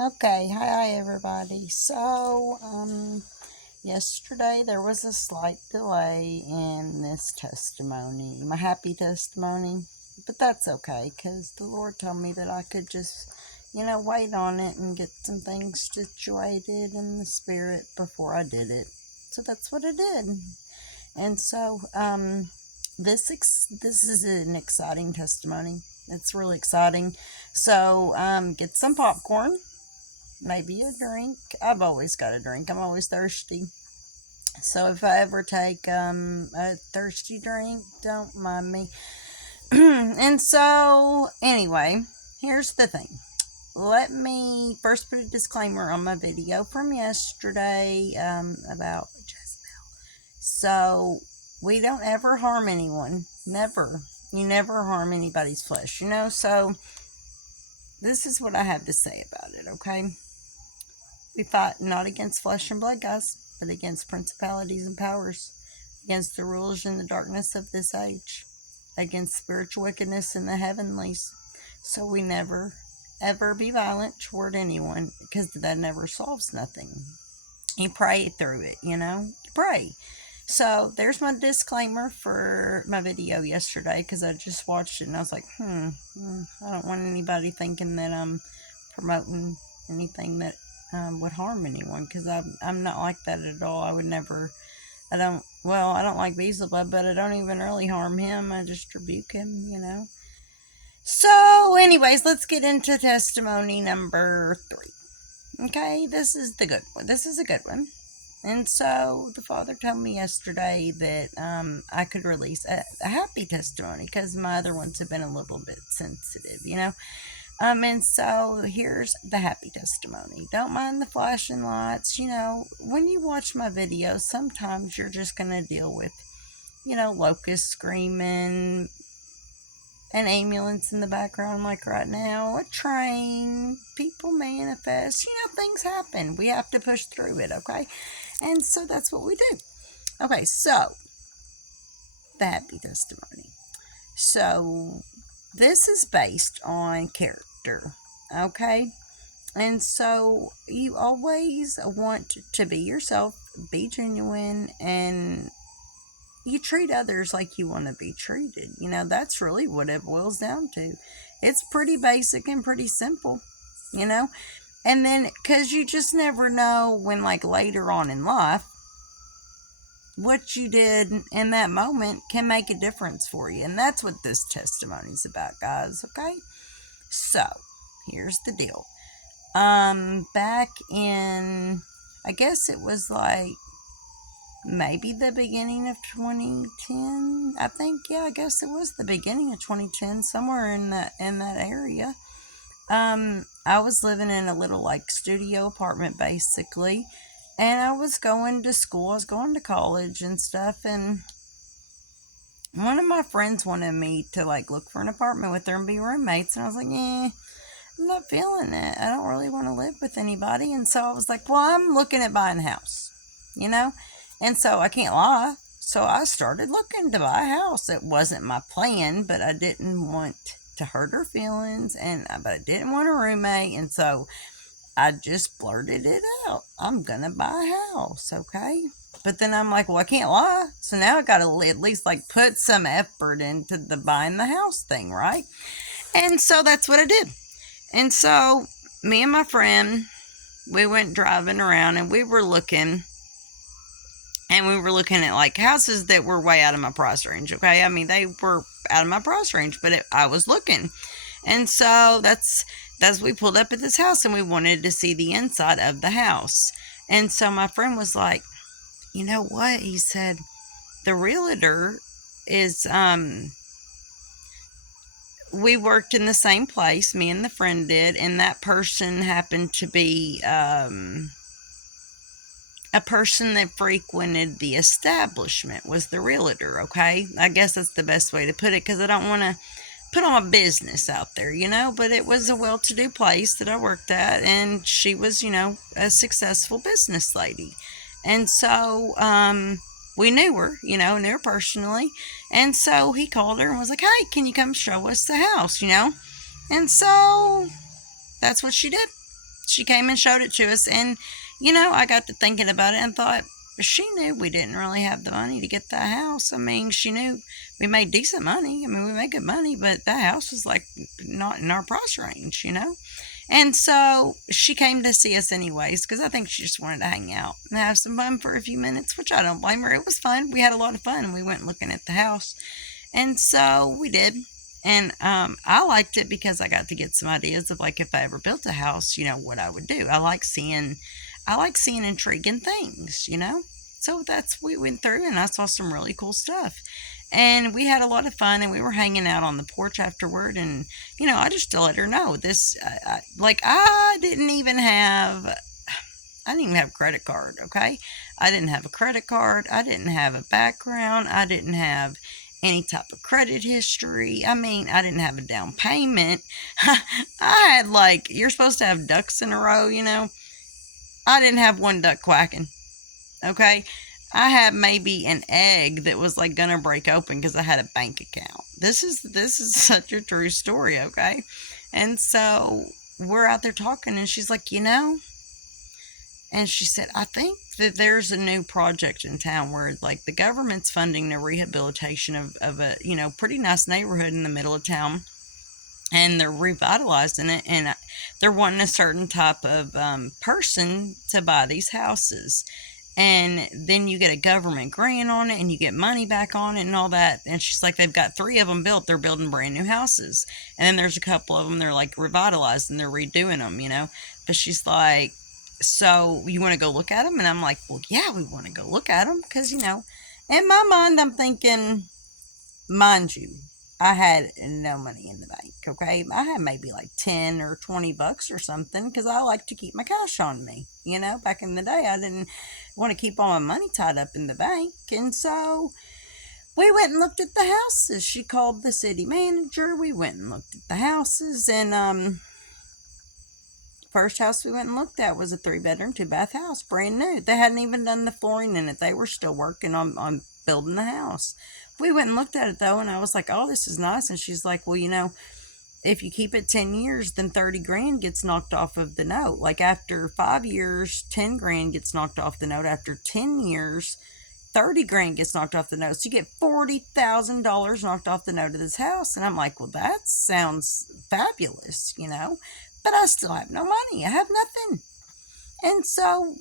Okay, hi everybody. Yesterday there was a slight delay in this testimony, my happy testimony, but that's okay because the Lord told me that I could just, wait on it and get some things situated in the spirit before I did it. So that's what I did. And so, this is an exciting testimony. It's really exciting. So, get some popcorn, maybe a drink. I've always got a drink. I'm always thirsty. So if I ever take a thirsty drink, don't mind me. And so, anyway, here's the thing. Let me first put a disclaimer on my video from yesterday about Jezebel. So, we don't ever harm anyone. Never. You never harm anybody's flesh, So, this is what I have to say about it, okay? We fight not against flesh and blood, guys, but against principalities and powers, against the rulers in the darkness of this age, against spiritual wickedness in the heavenlies. So we never, ever be violent toward anyone, because that never solves nothing. You pray through it, You pray. So there's my disclaimer for my video yesterday, because I just watched it and I was like, I don't want anybody thinking that I'm promoting anything that would harm anyone, because I'm not like that at all. I would never. I don't like Beelzebub, but I don't even really harm him. I just rebuke him. So, anyways, let's get into testimony number 3. Okay, this is the good one. This is a good one. And so the Father told me yesterday that I could release a happy testimony, because my other ones have been a little bit sensitive. And so here's the happy testimony. Don't mind the flashing lights. When you watch my videos, sometimes you're just going to deal with, locusts screaming, an ambulance in the background like right now, a train, people manifest, things happen. We have to push through it, okay? And so that's what we do. Okay, so the happy testimony. So this is based on character, okay? And so you always want to be yourself, be genuine, and you treat others like you want to be treated. That's really what it boils down to. It's pretty basic and pretty simple, you know? And then, because you just never know when, like, later on in life, what you did in that moment can make a difference for you. And that's what this testimony is about, guys, okay? So, here's the deal. Back in, I guess it was like maybe the beginning of 2010. I think, yeah, I guess it was the beginning of 2010, somewhere in that area. I was living in a little like studio apartment basically, and I was going to school. I was going to college and stuff, and one of my friends wanted me to like look for an apartment with her and be roommates, and I was like, I'm not feeling it. I don't really want to live with anybody. And so I was like, well, I'm looking at buying a house, and so I can't lie. So I started looking to buy a house. It wasn't my plan, but I didn't want to hurt her feelings, but I didn't want a roommate, and so I just blurted it out. I'm gonna buy a house, okay? But then I'm like, well, I can't lie, so now I gotta at least like put some effort into the buying the house thing, right? And so that's what I did. And so me and my friend, we went driving around, and we were looking. And we were looking at like houses that were way out of my price range, okay? I mean, they were out of my price range, but I was looking. And so that's we pulled up at this house, and we wanted to see the inside of the house. And so my friend was like, you know what? He said, the realtor is, we worked in the same place, me and the friend did, and that person happened to be, a person that frequented the establishment was the realtor, okay? I guess that's the best way to put it, because I don't want to put on my business out there, but it was a well-to-do place that I worked at, and she was, a successful business lady. And so we knew her, knew her personally. And so he called her and was like, hey, can you come show us the house, And so that's what she did. she came and showed it to us. And, I got to thinking about it and thought, she knew we didn't really have the money to get that house. I mean, she knew we made decent money. I mean, we made good money, but that house was like not in our price range. And so she came to see us anyways because I think she just wanted to hang out and have some fun for a few minutes, which I don't blame her. It was fun. We had a lot of fun and we went looking at the house. And so we did. And I liked it because I got to get some ideas of like if I ever built a house, what I would do. I like seeing intriguing things. So that's we went through and I saw some really cool stuff. And we had a lot of fun and we were hanging out on the porch afterward and I just let her know this like I didn't even have a credit card, okay? I didn't have a credit card. I didn't have a background. I didn't have any type of credit history. I mean, I didn't have a down payment. I had you're supposed to have ducks in a row. I didn't have one duck quacking, okay? I had maybe an egg that was gonna break open because I had a bank account. This is such a true story, okay? And so we're out there talking and she's like, and she said, I think that there's a new project in town where the government's funding the rehabilitation of a, pretty nice neighborhood in the middle of town. And they're revitalizing it and they're wanting a certain type of person to buy these houses. And then you get a government grant on it and you get money back on it and all that. And she's like, they've got 3 of them built. They're building brand new houses. And then there's a couple of them, they're revitalized and they're redoing them. But she's like, so you want to go look at them? And I'm like, well, yeah, we want to go look at them. Because, in my mind, I'm thinking, mind you, I had no money in the bank, okay? I had maybe 10 or 20 bucks or something because I like to keep my cash on me. Back in the day, I didn't want to keep all my money tied up in the bank. And so we went and looked at the houses. She called the city manager. We went and looked at the houses. And first house we went and looked at was a 3-bedroom, 2-bath house, brand new. They hadn't even done the flooring in it. They were still working on building the house. We went and looked at it though, and I was like, oh, this is nice. And she's like, well, if you keep it 10 years, then 30 grand gets knocked off of the note. After 5 years, 10 grand gets knocked off the note. After 10 years, 30 grand gets knocked off the note. So you get $40,000 knocked off the note of this house. And I'm like, well, that sounds fabulous, but I still have no money. I have nothing. And so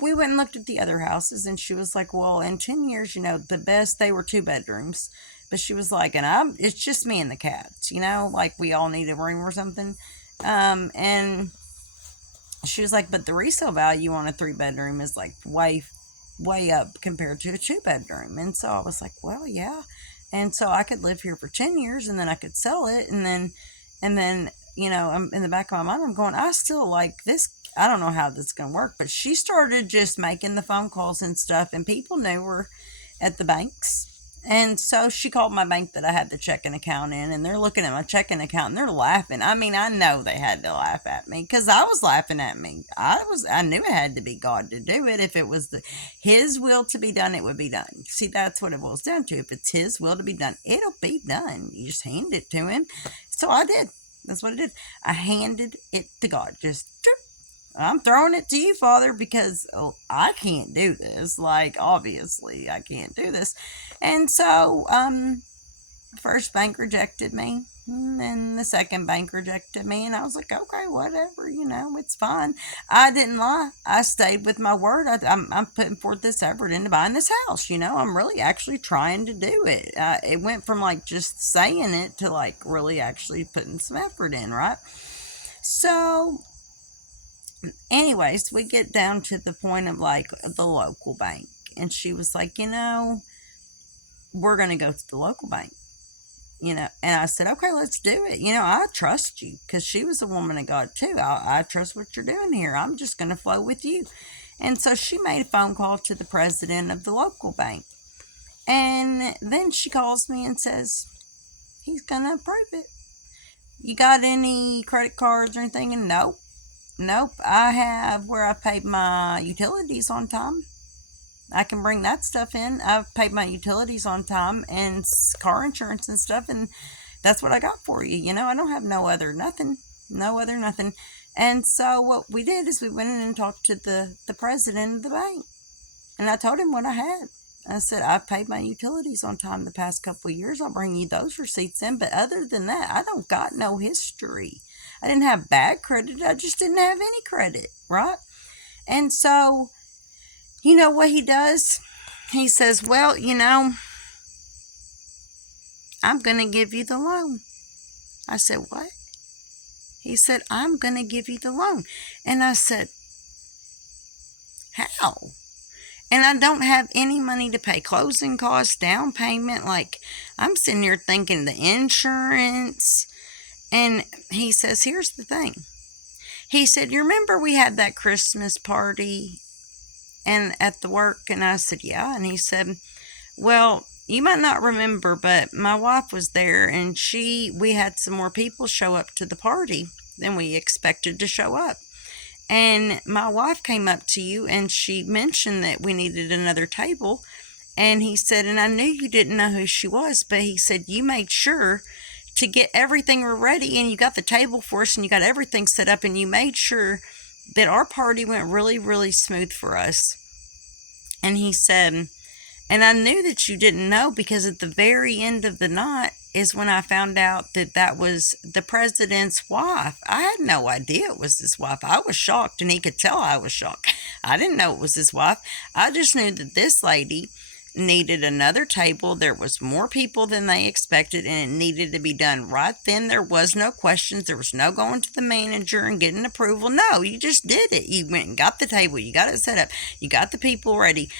we went and looked at the other houses and she was like, well, in 10 years, the best, they were 2 bedrooms. But she was like, it's just me and the cats, we all need a room or something. And she was like, but the resale value on a 3-bedroom is way up compared to a 2-bedroom. And so I was like, well, yeah. And so I could live here for 10 years and then I could sell it. And then, I'm in the back of my mind, I'm going, I still like this. I don't know how this is going to work, but she started just making the phone calls and stuff, and people knew her at the banks. And so she called my bank that I had the checking account in, and they're looking at my checking account and they're laughing. I mean, I know they had to laugh at me because I was laughing at me. I knew it had to be God to do it. If it was His will to be done, it would be done. See, that's what it boils down to. If it's His will to be done, it'll be done. You just hand it to Him. So I did. That's what I did. I handed it to God. Just I'm throwing it to you, Father, because I can't do this. Obviously, I can't do this. And so, first bank rejected me. And then the second bank rejected me. And I was like, okay, whatever, it's fine. I didn't lie. I stayed with my word. I'm putting forth this effort into buying this house. I'm really actually trying to do it. It went from just saying it to really actually putting some effort in, right? So anyways, we get down to the point of the local bank, and she was like, we're going to go to the local bank, and I said, okay, let's do it. I trust you because she was a woman of God too. I trust what you're doing here. I'm just going to flow with you. And so she made a phone call to the president of the local bank, and then she calls me and says, he's going to approve it. You got any credit cards or anything? And Nope, I have where I paid my utilities on time. I can bring that stuff in. I've paid my utilities on time and car insurance and stuff, and that's what I got for you. I don't have no other nothing. And so what we did is we went in and talked to the president of the bank. And I told him what I had. I said, I've paid my utilities on time the past couple of years. I'll bring you those receipts in. But other than that, I don't got no history. I didn't have bad credit. I just didn't have any credit, right? And so, you know what he does? He says, well, I'm going to give you the loan. I said, what? He said, I'm going to give you the loan. And I said, how? And I don't have any money to pay closing costs, down payment. Like, I'm sitting here thinking the insurance. And he says, here's the thing. He said, you remember we had that Christmas party and at the work? And I said, yeah. And he said, well, you might not remember, but my wife was there, and we had some more people show up to the party than we expected to show up. And my wife came up to you and she mentioned that we needed another table. And he said, and I knew you didn't know who she was, but he said, you made sure to get everything ready, and you got the table for us, and you got everything set up, and you made sure that our party went really, really smooth for us. And he said, and I knew that you didn't know, because at the very end of the night is when I found out that that was the president's wife. I had no idea it was his wife. I was shocked, and he could tell I was shocked. I didn't know it was his wife. I just knew that this lady needed another table. There was more people than they expected, and it needed to be done right then. There was no questions. There was no going to the manager and getting approval. No, you just did it. You went and got the table. You got it set up. You got the people ready.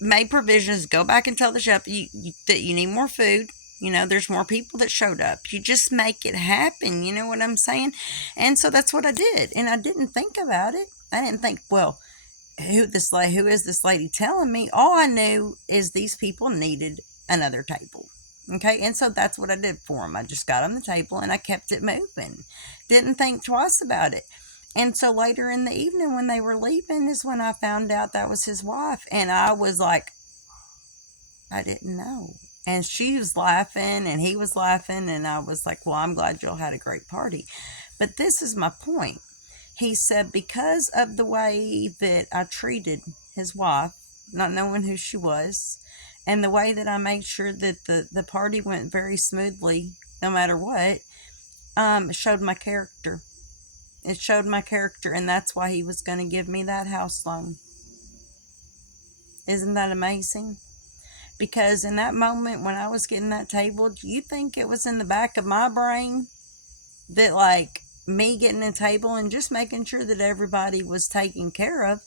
Made provisions. Go back and tell the chef that you need more food. There's more people that showed up. You just make it happen. You know what I'm saying? And so that's what I did. And I didn't think about it. I didn't think, well, who is this lady telling me? All I knew is these people needed another table. Okay, and so that's what I did for them. I just got on the table and I kept it moving. Didn't think twice about it. And so later in the evening when they were leaving is when I found out that was his wife. And I was like, I didn't know. And she was laughing and he was laughing. And I was like, well, I'm glad y'all had a great party. But this is my point. He said, because of the way that I treated his wife, not knowing who she was, and the way that I made sure that the party went very smoothly, no matter what, it showed my character. It showed my character, and that's why he was going to give me that house loan. Isn't that amazing? Because in that moment when I was getting that table, do you think it was in the back of my brain that, like, me getting a table and just making sure that everybody was taken care of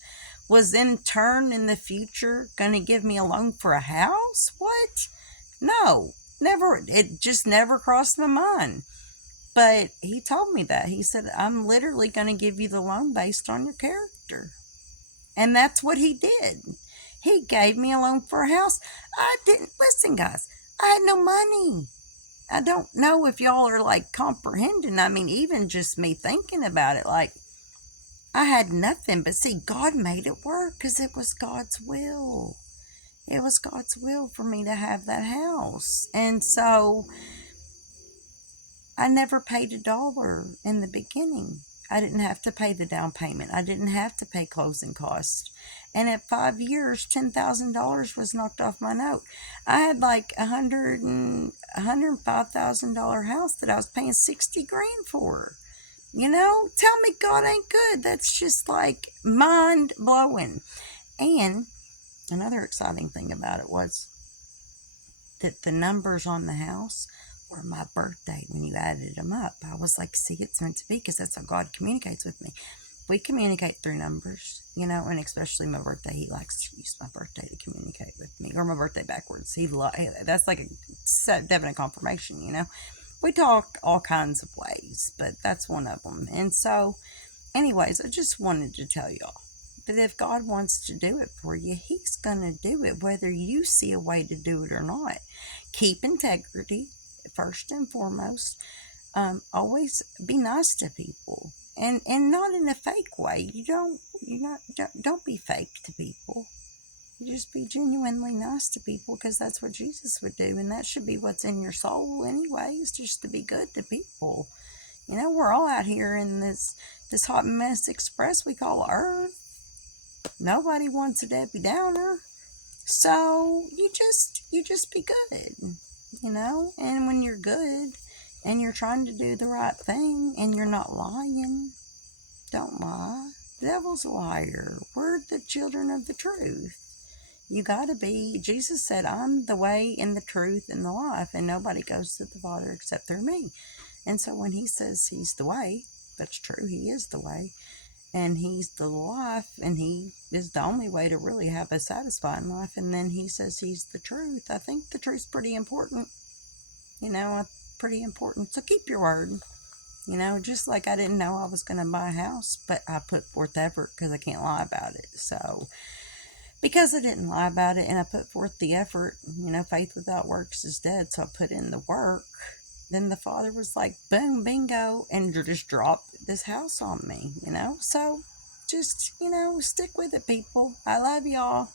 was in turn in the future going to give me a loan for a house? What? No, never. It just never crossed my mind. But he told me that. He said, I'm literally going to give you the loan based on your character. And that's what he did. He gave me a loan for a house. I didn't, listen, guys, I had no money. I don't know if y'all are like comprehending. I mean, even just me thinking about it, like, I had nothing. But see, God made it work because it was God's will. It was God's will for me to have that house. And so I never paid $1 in the beginning. I didn't have to pay the down payment. I didn't have to pay closing costs. And at 5 years, $10,000 was knocked off my note. I had like $105,000 house that I was paying $60,000 for. Tell me God ain't good. That's just like mind blowing. And another exciting thing about it was that the numbers on the house were my birthday when you added them up. I was like, see, it's meant to be, because that's how God communicates with me. We communicate through numbers, and especially my birthday. He likes to use my birthday to communicate with me, or my birthday backwards. That's like a definite confirmation, We talk all kinds of ways, but that's one of them. And so, anyways, I just wanted to tell y'all that if God wants to do it for you, He's going to do it, whether you see a way to do it or not. Keep integrity first and foremost. Always be nice to people, and not in a fake way. Don't be fake to people. You just be genuinely nice to people, because that's what Jesus would do, and that should be what's in your soul anyways, just to be good to people. We're all out here in this this hot mess express we call Earth. Nobody wants a Debbie Downer. So you just be good, and when you're good and you're trying to do the right thing and you're not lying, don't lie. The devil's a liar. We're the children of the truth. You gotta be. Jesus said, I'm the way and the truth and the life, and nobody goes to the Father except through me. And so when he says he's the way, that's true, he is the way, and he's the life, and he is the only way to really have a satisfying life. And then he says he's the truth. I think the truth's pretty important, pretty important. So keep your word. Just like I didn't know I was going to buy a house, but I put forth effort because I can't lie about it. So because I didn't lie about it and I put forth the effort, faith without works is dead. So I put in the work. Then the Father was like, boom, bingo, and just dropped this house on me, So just, stick with it, people. I love y'all.